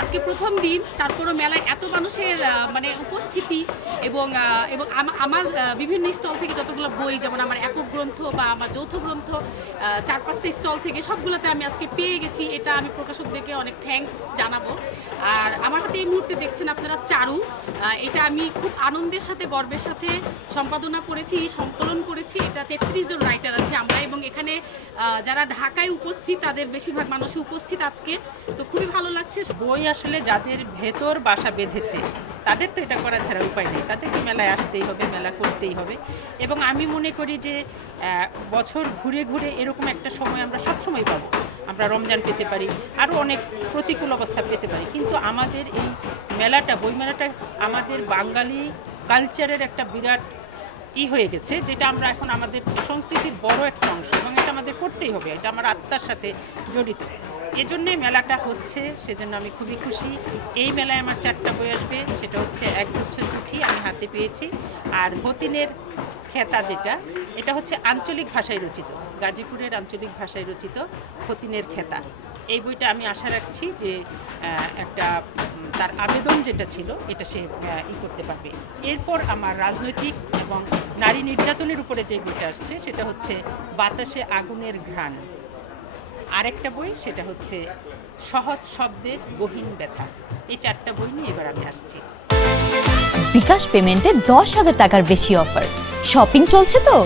আজকে প্রথম দিন, তারপরও মেলায় এত মানুষের মানে উপস্থিতি এবং আমার বিভিন্ন স্টল থেকে যতগুলো বই, যেমন আমার একক গ্রন্থ বা আমার যৌথ গ্রন্থ 4-5টা স্টল থেকে সবগুলোতে আমি আজকে পেয়ে গেছি। এটা আমি প্রকাশকদেরকে অনেক থ্যাঙ্কস জানাবো। আর আমার হাতে এই মুহূর্তে দেখছেন আপনারা চারু, এটা আমি খুব আনন্দের সাথে গর্বের সাথে সম্পাদনা করেছি, সংকলন করেছি। এটা 33 জন রাইটার আছে আমরা, এবং এখানে যারা ঢাকায় উপস্থিত তাদের বেশিরভাগ মানুষই উপস্থিত আজকে, তো খুবই ভালো লাগছে। বই আসলে যাদের ভেতর বাসা বেঁধেছে তাদের তো এটা করা ছাড়া উপায় নেই, তাদেরকে মেলায় আসতেই হবে, মেলা করতেই হবে। এবং আমি মনে করি যে বছর ঘুরে ঘুরে এরকম একটা সময় আমরা সব সময় পাবো। আমরা রমজান পেতে পারি, আরও অনেক প্রতিকূল অবস্থা পেতে পারি, কিন্তু আমাদের এই মেলাটা, বই মেলাটা আমাদের বাঙালি কালচারের একটা বিরাট হয়ে গেছে, যেটা আমরা এখন আমাদের সংস্কৃতির বড় একটা অংশ, এবং এটা আমাদের করতেই হবে, এটা আমার আত্মার সাথে জড়িত। এজন্যই মেলাটা হচ্ছে, সেজন্য আমি খুবই খুশি। এই মেলায় আমার 4টা বই আসবে, সেটা হচ্ছে একগুচ্ছ চিঠি আমি হাতে পেয়েছি, আর মতিনের খেতা, এটা হচ্ছে আঞ্চলিক ভাষায় রচিত, গাজীপুরের আঞ্চলিক ভাষায় রচিত মতিনের খেতা। এই বইটা আমি আশা রাখছি যে একটা তার আবেদন যেটা ছিল এটা সে করতে পারবে। এরপর আমার রাজনৈতিক এবং নারী নির্যাতনের উপরে যে বইটা আসছে সেটা হচ্ছে বাতাসে আগুনের ঘ্রাণ। আরেকটা বই সেটা হচ্ছে সহজ শব্দের গহীন ব্যথা। এই 4টা বই নিয়ে এবার আমি আসছি। বিকাশ পেমেন্টে 10,000 টাকার বেশি অফার, শপিং চলছে তো।